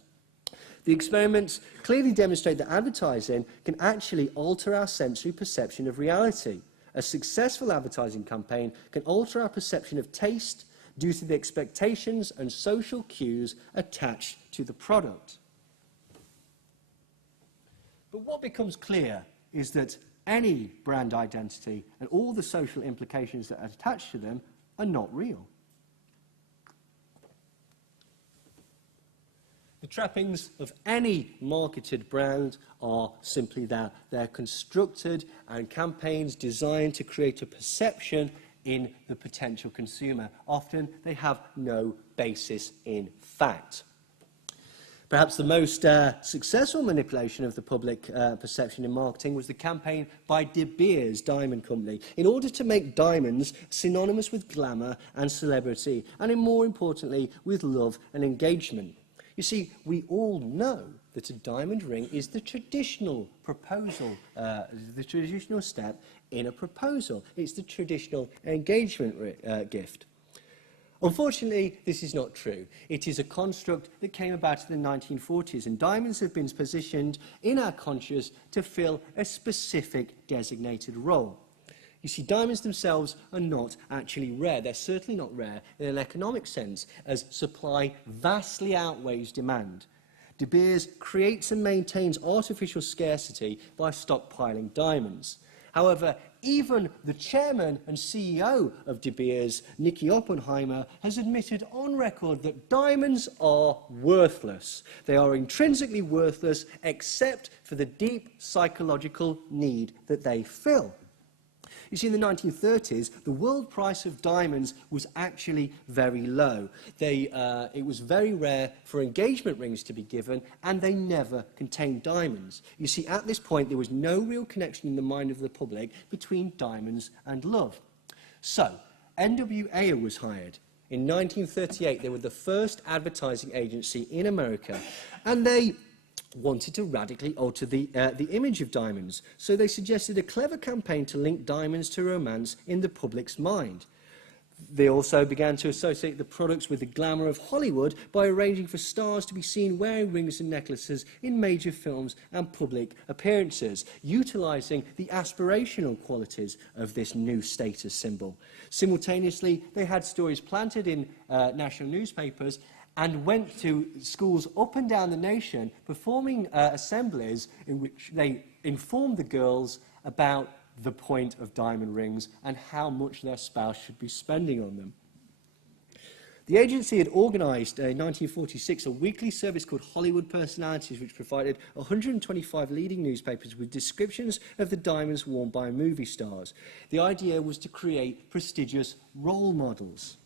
The experiments clearly demonstrate that advertising can actually alter our sensory perception of reality. A successful advertising campaign can alter our perception of taste due to the expectations and social cues attached to the product. But what becomes clear is that any brand identity and all the social implications that are attached to them are not real. The trappings of any marketed brand are simply that. They're constructed and campaigns designed to create a perception in the potential consumer. Often they have no basis in fact. Perhaps the most successful manipulation of the public perception in marketing was the campaign by De Beers Diamond Company in order to make diamonds synonymous with glamour and celebrity, and more importantly, with love and engagement. You see, we all know that a diamond ring is the traditional proposal, the traditional step in a proposal. It's the traditional engagement gift. Unfortunately, this is not true. It is a construct that came about in the 1940s, and diamonds have been positioned in our conscious to fill a specific designated role. You see, diamonds themselves are not actually rare. They're certainly not rare in an economic sense, as supply vastly outweighs demand. De Beers creates and maintains artificial scarcity by stockpiling diamonds. However, Even the chairman and CEO of De Beers, Nicky Oppenheimer, has admitted on record that diamonds are worthless. They are intrinsically worthless except for the deep psychological need that they fill. You see, in the 1930s, the world price of diamonds was actually very low. It was very rare for engagement rings to be given, and they never contained diamonds. You see, at this point, there was no real connection in the mind of the public between diamonds and love. So, NWA was hired. In 1938, they were the first advertising agency in America, and they wanted to radically alter the image of diamonds. So they suggested a clever campaign to link diamonds to romance in the public's mind. They also began to associate the products with the glamour of Hollywood by arranging for stars to be seen wearing rings and necklaces in major films and public appearances, utilising the aspirational qualities of this new status symbol. Simultaneously, they had stories planted in national newspapers and went to schools up and down the nation, performing assemblies in which they informed the girls about the point of diamond rings and how much their spouse should be spending on them. The agency had organised in 1946 a weekly service called Hollywood Personalities, which provided 125 leading newspapers with descriptions of the diamonds worn by movie stars. The idea was to create prestigious role models.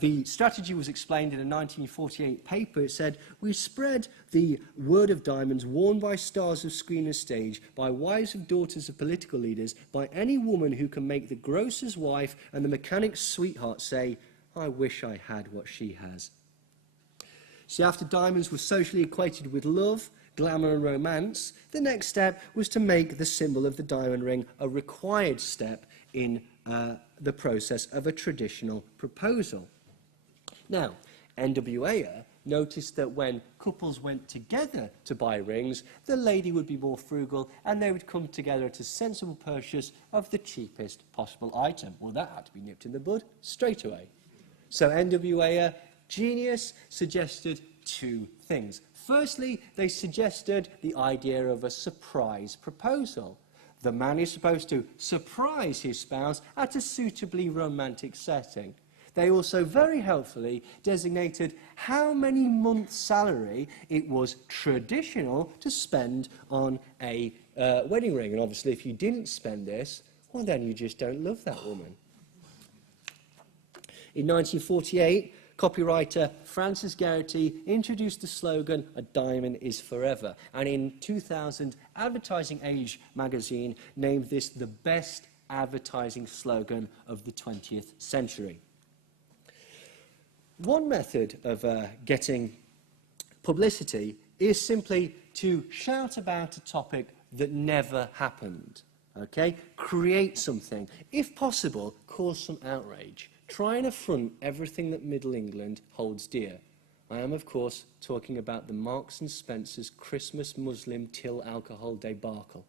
The strategy was explained in a 1948 paper. It said, "We spread the word of diamonds worn by stars of screen and stage, by wives and daughters of political leaders, by any woman who can make the grocer's wife and the mechanic's sweetheart say, 'I wish I had what she has.'" See, after diamonds were socially equated with love, glamour and romance, the next step was to make the symbol of the diamond ring a required step in the process of a traditional proposal. Now, NWA noticed that when couples went together to buy rings, the lady would be more frugal and they would come together at a sensible purchase of the cheapest possible item. Well, that had to be nipped in the bud straight away. So NWA, genius, suggested two things. Firstly, they suggested the idea of a surprise proposal. The man is supposed to surprise his spouse at a suitably romantic setting. They also very helpfully designated how many months' salary it was traditional to spend on a wedding ring. And obviously, if you didn't spend this, well, then you just don't love that woman. In 1948, copywriter Francis Geraghty introduced the slogan, "A diamond is forever." And in 2000, Advertising Age magazine named this the best advertising slogan of the 20th century. One method of getting publicity is simply to shout about a topic that never happened. Okay? Create something. If possible, cause some outrage. Try and affront everything that Middle England holds dear. I am, of course, talking about the Marks and Spencer's Christmas Muslim till alcohol debacle.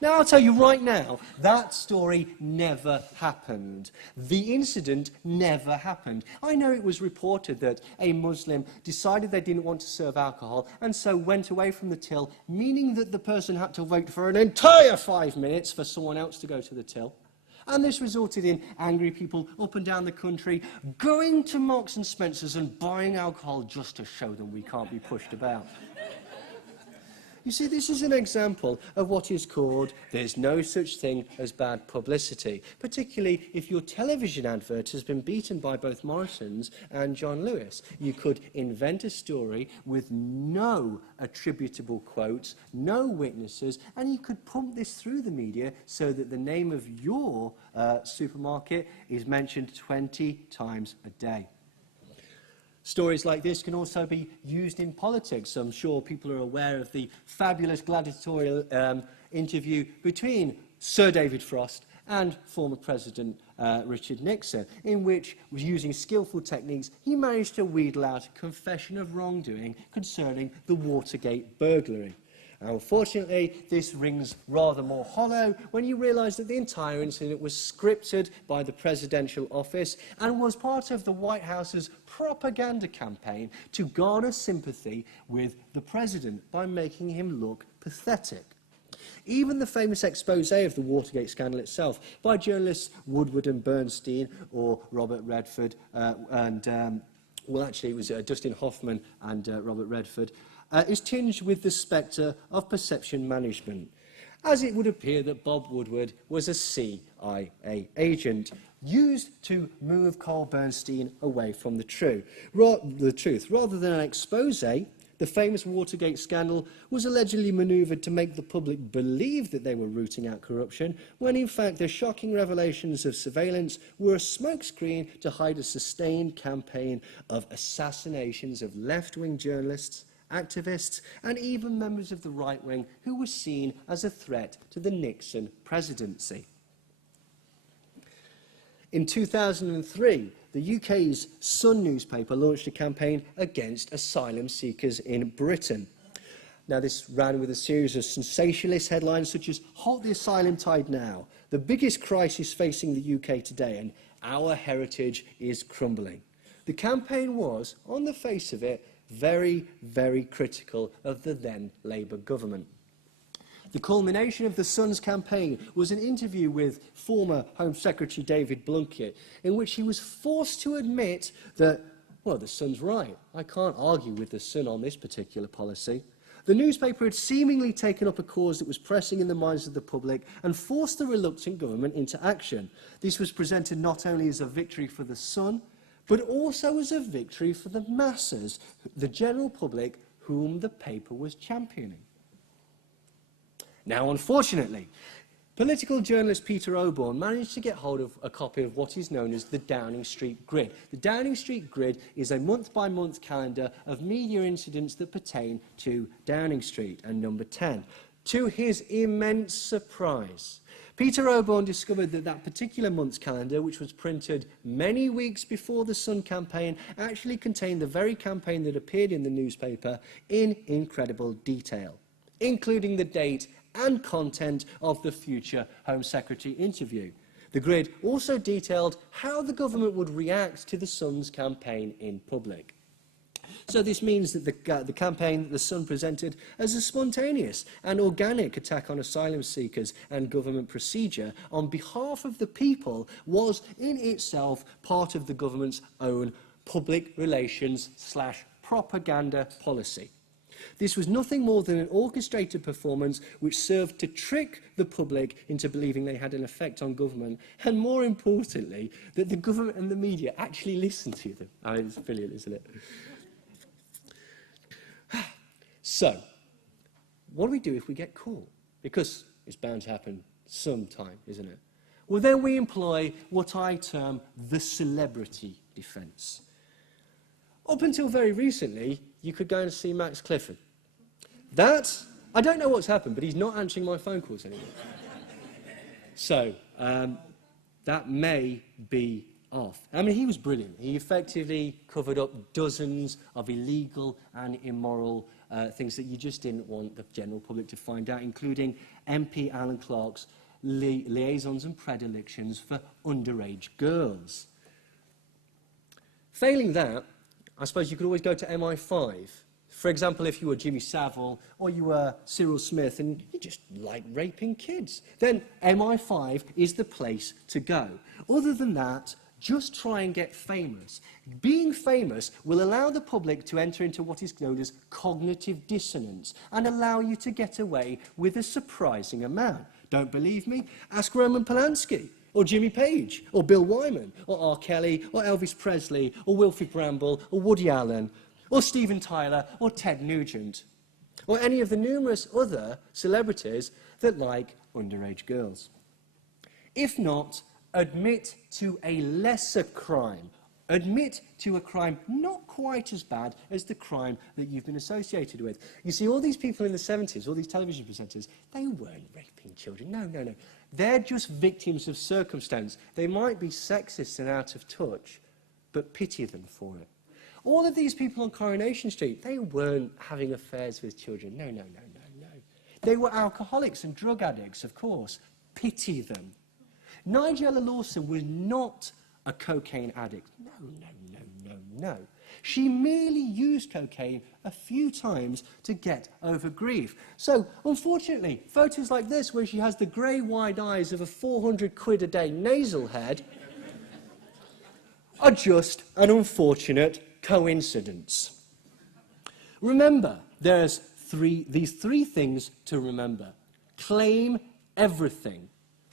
Now, I'll tell you right now, that story never happened. The incident never happened. I know it was reported that a Muslim decided they didn't want to serve alcohol and so went away from the till, meaning that the person had to wait for an entire 5 minutes for someone else to go to the till. And this resulted in angry people up and down the country going to Marks and Spencer's and buying alcohol just to show them we can't be pushed about. You see, this is an example of what is called "there's no such thing as bad publicity," particularly if your television advert has been beaten by both Morrison's and John Lewis. You could invent a story with no attributable quotes, no witnesses, and you could pump this through the media so that the name of your supermarket is mentioned 20 times a day. Stories like this can also be used in politics. I'm sure people are aware of the fabulous gladiatorial interview between Sir David Frost and former President Richard Nixon, in which, using skillful techniques, he managed to wheedle out a confession of wrongdoing concerning the Watergate burglary. Unfortunately, this rings rather more hollow when you realise that the entire incident was scripted by the presidential office and was part of the White House's propaganda campaign to garner sympathy with the president by making him look pathetic. Even the famous expose of the Watergate scandal itself by journalists Woodward and Bernstein or Robert Redford well, actually, it was Dustin Hoffman and Robert Redford, is tinged with the spectre of perception management, as it would appear that Bob Woodward was a CIA agent used to move Carl Bernstein away from the truth. Rather than an expose, the famous Watergate scandal was allegedly manoeuvred to make the public believe that they were rooting out corruption, when in fact the shocking revelations of surveillance were a smokescreen to hide a sustained campaign of assassinations of left-wing journalists, activists, and even members of the right wing who were seen as a threat to the Nixon presidency. In 2003, the UK's Sun newspaper launched a campaign against asylum seekers in Britain. Now, this ran with a series of sensationalist headlines such as "Halt the asylum tide now," "The biggest crisis facing the UK today," and "Our heritage is crumbling." The campaign was, on the face of it, very, very critical of the then Labour government. The culmination of the Sun's campaign was an interview with former Home Secretary David Blunkett, in which he was forced to admit that, well, the Sun's right. I can't argue with the Sun on this particular policy. The newspaper had seemingly taken up a cause that was pressing in the minds of the public and forced the reluctant government into action. This was presented not only as a victory for the Sun, but also as a victory for the masses, the general public, whom the paper was championing. Now, unfortunately, political journalist Peter Oborne managed to get hold of a copy of what is known as the Downing Street Grid. The Downing Street Grid is a month-by-month calendar of media incidents that pertain to Downing Street and Number 10. To his immense surprise, Peter Oborne discovered that that particular month's calendar, which was printed many weeks before the Sun campaign, actually contained the very campaign that appeared in the newspaper in incredible detail, including the date and content of the future Home Secretary interview. The grid also detailed how the government would react to the Sun's campaign in public. So this means that the campaign that the Sun presented as a spontaneous and organic attack on asylum seekers and government procedure on behalf of the people was in itself part of the government's own public relations/propaganda policy. This was nothing more than an orchestrated performance which served to trick the public into believing they had an effect on government, and more importantly, that the government and the media actually listened to them. I mean, it's brilliant, isn't it? So, what do we do if we get caught? Because it's bound to happen sometime, isn't it? Well, then we employ what I term the celebrity defence. Up until very recently, you could go and see Max Clifford. I don't know what's happened, but he's not answering my phone calls anymore. So, that may be off. I mean, he was brilliant. He effectively covered up dozens of illegal and immoral things that you just didn't want the general public to find out, including MP Alan Clark's liaisons and predilections for underage girls. Failing that, I suppose you could always go to MI5. For example, if you were Jimmy Savile or you were Cyril Smith and you just like raping kids, then MI5 is the place to go. Other than that, just try and get famous. Being famous will allow the public to enter into what is known as cognitive dissonance and allow you to get away with a surprising amount. Don't believe me? Ask Roman Polanski, or Jimmy Page, or Bill Wyman, or R. Kelly, or Elvis Presley, or Wilfrid Bramble, or Woody Allen, or Steven Tyler, or Ted Nugent, or any of the numerous other celebrities that like underage girls. If not, admit to a lesser crime. Admit to a crime not quite as bad as the crime that you've been associated with. You see, all these people in the 70s, all these television presenters, they weren't raping children. No, no, no. They're just victims of circumstance. They might be sexist and out of touch, but pity them for it. All of these people on Coronation Street, they weren't having affairs with children. No, no, no, no, no. They were alcoholics and drug addicts, of course. Pity them. Nigella Lawson was not a cocaine addict. No, no, no, no, No. She merely used cocaine a few times to get over grief. So, unfortunately, photos like this, where she has the grey wide eyes of a 400 quid a day nasal head, are just an unfortunate coincidence. Remember, there's these three things to remember. Claim everything.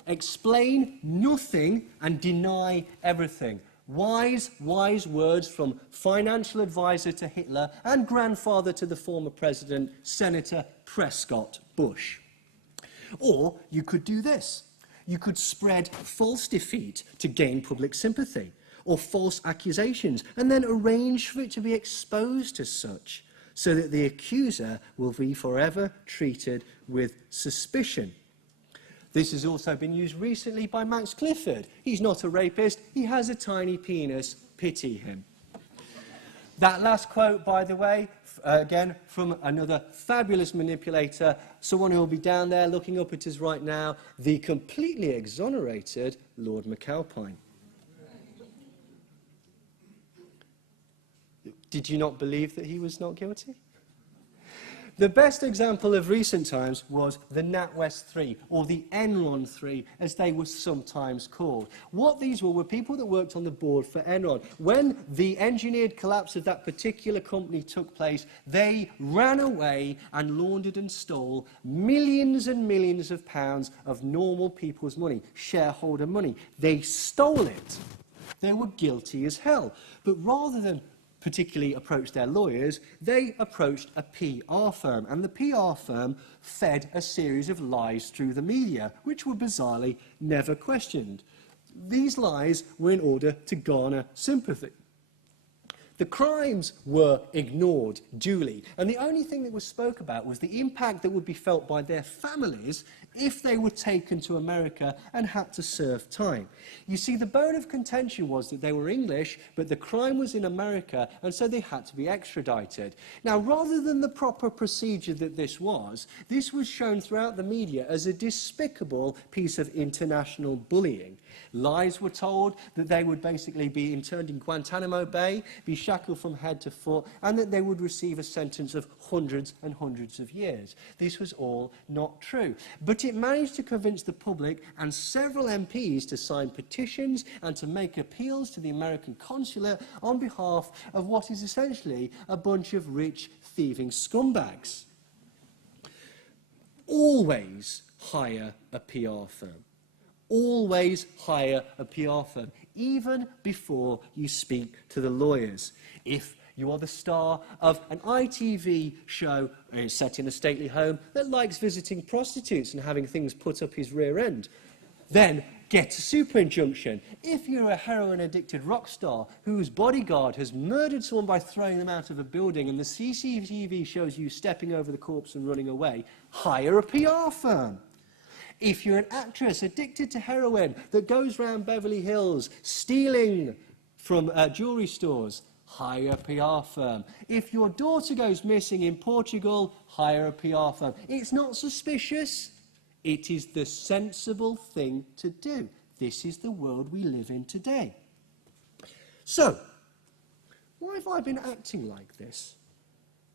Explain nothing and deny everything. Wise words from financial advisor to Hitler and grandfather to the former president, Senator Prescott Bush. Or you could do this. You could spread false defeat to gain public sympathy, or false accusations, and then arrange for it to be exposed as such, so that the accuser will be forever treated with suspicion. This has also been used recently by Max Clifford. He's not a rapist, he has a tiny penis, pity him. That last quote, by the way, again, from another fabulous manipulator, someone who will be down there looking up at us right now, the completely exonerated Lord McAlpine. Did you not believe that he was not guilty? The best example of recent times was the NatWest 3, or the Enron 3, as they were sometimes called. What these were people that worked on the board for Enron. When the engineered collapse of that particular company took place, they ran away and laundered and stole millions and millions of pounds of normal people's money, shareholder money. They stole it. They were guilty as hell. But rather than particularly approached their lawyers, they approached a PR firm, and the PR firm fed a series of lies through the media, which were bizarrely never questioned. These lies were in order to garner sympathy. The crimes were ignored duly, and the only thing that was spoke about was the impact that would be felt by their families if they were taken to America and had to serve time. You see, the bone of contention was that they were English, but the crime was in America, and so they had to be extradited. Now, rather than the proper procedure that this was shown throughout the media as a despicable piece of international bullying. Lies were told that they would basically be interned in Guantanamo Bay, be shackled from head to foot, and that they would receive a sentence of hundreds and hundreds of years. This was all not true. But it managed to convince the public and several MPs to sign petitions and to make appeals to the American consulate on behalf of what is essentially a bunch of rich, thieving scumbags. Always hire a PR firm. Always hire a PR firm, even before you speak to the lawyers. If you are the star of an ITV show set in a stately home that likes visiting prostitutes and having things put up his rear end, then get a super injunction. If you're a heroin-addicted rock star whose bodyguard has murdered someone by throwing them out of a building and the CCTV shows you stepping over the corpse and running away, hire a PR firm. If you're an actress addicted to heroin that goes around Beverly Hills stealing from jewellery stores, hire a PR firm. If your daughter goes missing in Portugal, hire a PR firm. It's not suspicious. It is the sensible thing to do. This is the world we live in today. So, why have I been acting like this?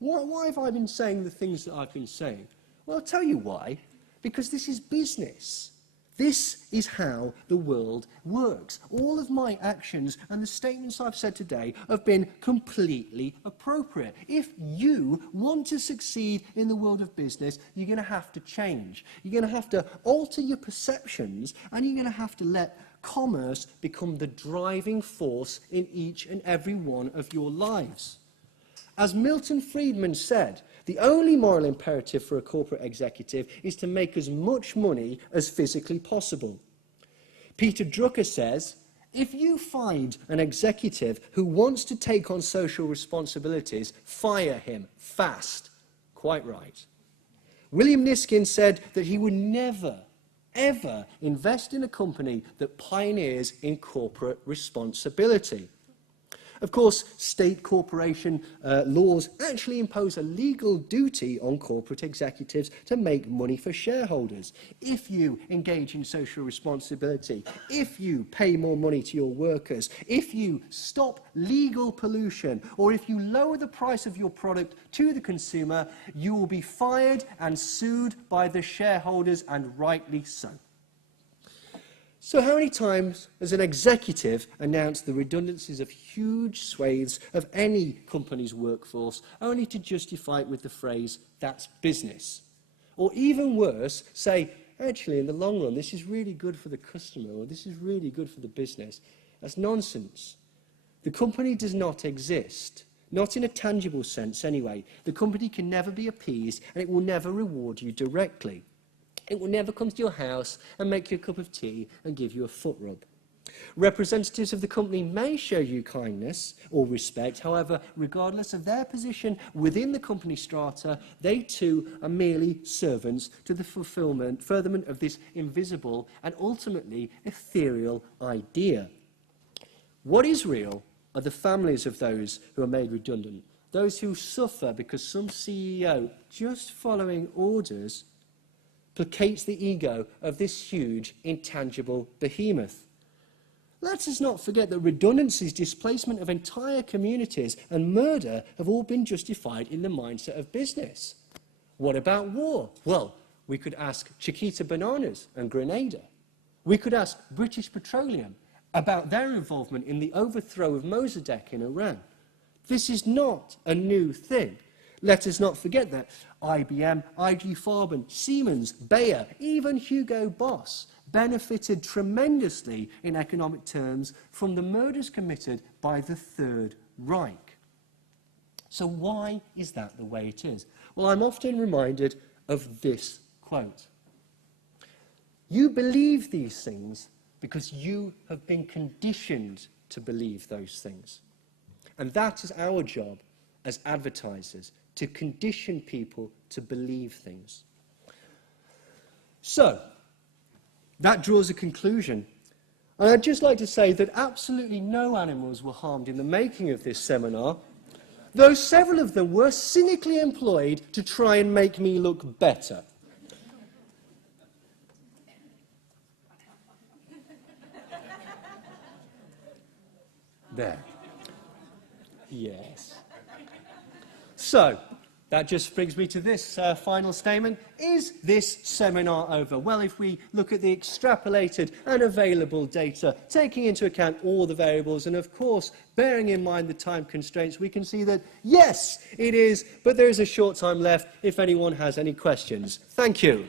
Why have I been saying the things that I've been saying? Well, I'll tell you why. Because this is business. This is how the world works. All of my actions and the statements I've said today have been completely appropriate. If you want to succeed in the world of business, you're going to have to change. You're going to have to alter your perceptions, and you're going to have to let commerce become the driving force in each and every one of your lives. As Milton Friedman said, the only moral imperative for a corporate executive is to make as much money as physically possible. Peter Drucker says, if you find an executive who wants to take on social responsibilities, fire him fast. Quite right. William Niskin said that he would never, ever invest in a company that pioneers in corporate responsibility. Of course, state corporation laws actually impose a legal duty on corporate executives to make money for shareholders. If you engage in social responsibility, if you pay more money to your workers, if you stop legal pollution, or if you lower the price of your product to the consumer, you will be fired and sued by the shareholders, and rightly so. So how many times has an executive announced the redundancies of huge swathes of any company's workforce only to justify it with the phrase, "that's business"? Or even worse, say, actually, in the long run, this is really good for the customer, or this is really good for the business. That's nonsense. The company does not exist, not in a tangible sense anyway. The company can never be appeased, and it will never reward you directly. It will never come to your house and make you a cup of tea and give you a foot rub. Representatives of the company may show you kindness or respect. However, regardless of their position within the company strata, they too are merely servants to the furtherment of this invisible and ultimately ethereal idea. What is real are the families of those who are made redundant, those who suffer because some CEO, just following orders, placates the ego of this huge, intangible behemoth. Let us not forget that redundancies, displacement of entire communities, and murder have all been justified in the mindset of business. What about war? Well, we could ask Chiquita Bananas and Grenada. We could ask British Petroleum about their involvement in the overthrow of Mossadegh in Iran. This is not a new thing. Let us not forget that IBM, IG Farben, Siemens, Bayer, even Hugo Boss benefited tremendously in economic terms from the murders committed by the Third Reich. So why is that the way it is? Well, I'm often reminded of this quote. You believe these things because you have been conditioned to believe those things. And that is our job as advertisers, to condition people to believe things. So, that draws a conclusion. And I'd just like to say that absolutely no animals were harmed in the making of this seminar, though several of them were cynically employed to try and make me look better. There. Yes. So, that just brings me to this final statement. Is this seminar over? Well, if we look at the extrapolated and available data, taking into account all the variables and, of course, bearing in mind the time constraints, we can see that, yes, it is, but there is a short time left if anyone has any questions. Thank you.